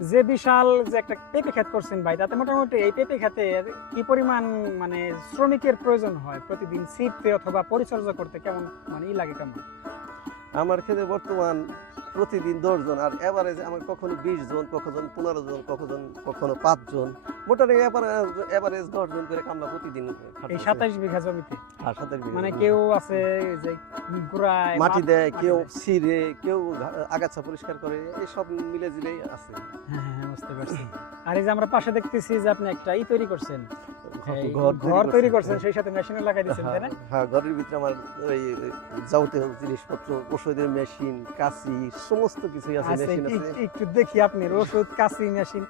যে বিশাল যে একটা পেঁপে খেত করছেন ভাই, তাতে মোটামুটি এই পেঁপে খেতে কি পরিমাণ মানে শ্রমিকের প্রয়োজন হয়? প্রতিদিন ছিপতে অথবা পরিচর্যা করতে কেমন মানে ই লাগে কেমন? আমার ক্ষেত্রে বর্তমান প্রতিদিন দশ জন আর এভারেজ আমার কখনো বিশ জন কখনো পনেরো জন কখনো কখনো পাঁচ জন। মোটামুটি জন করে কামলা প্রতিদিন এই। সাতাইশ বিঘা জমিতে? হ্যাঁ, সাতাশ বিঘা মানে কেউ আছে যে গুড়ায় মাটি দেয় কেউ ছিঁড়ে কেউ আগাছা পরিষ্কার করে এই সব মিলে জিলেই আছে। হ্যাঁ হ্যাঁ হ্যাঁ, বুঝতে পারছি। আর এই যে আমরা পাশে দেখতেছি যে আপনি একটা ই তৈরি করছেন। ঘর তৈরি করছেন সেই সাথে মেশিনও লাগাই দিয়েছেন তাই না? হ্যাঁ, হ্যাঁ ঘরের ভিতরে আমার ওই যাবতীয় জিনিসপত্র ওষুধের মেশিন কাশি সমস্ত কিছু আছে আচ্ছা, একটু- আছে। একটু- দেখি আপনি ওষুধ কাশি মেশিন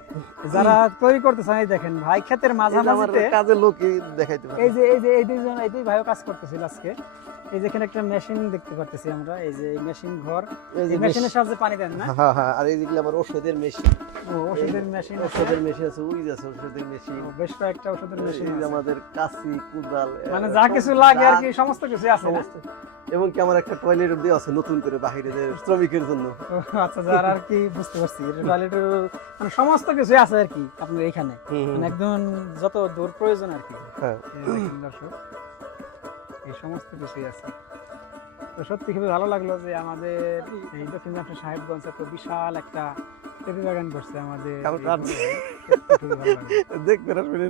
যারা তৈরি করতেছেন এই দেখেন ভাই ক্ষেতের মাঝে মাঝামাঝিতে কাজের লোকই দেখাইতে পারে। এই যে এই যে এই দুইজন এই দুই ভাইও কাজ করতেছিল আজকে। এই যেখানে একটা মেশিন দেখতে পারতেছি আমরা এই যে মেশিন ঘর। এই মেশিনের সাহায্যে পানি দেন না? হ্যাঁ হ্যাঁ আর এই যেগুলো আমার ওষুধের মেশিন। ও ওষুধের মেশিন ওষুধের মেশিন আছে যে আছে ওষুধের মেশিন। বেশ কয়েকটা ওষুধের মেশিন। আমাদের কুদাল মানে যা কিছু লাগে আর কি সমস্ত কিছু আছে এবং কি আমার একটা টয়লেট অব্দি আছে নতুন করে বাহিরে যে শ্রমিকের জন্য। আচ্ছা যারা আর কি বুঝতে পারছি। টয়লেটের মানে সমস্ত কিছু আছে আর কি আপনার এখানে। মানে একদম যত দূর প্রয়োজন আর কি। হ্যাঁ। এই সমস্ত কিছুই আছে। তো সত্যি খুবই ভালো লাগল যে আমাদের এই দক্ষিণ জাফর সাহেবগঞ্জ এত বিশাল একটা পেঁপে বাগান করছে আমাদের। দেখবেন আসলে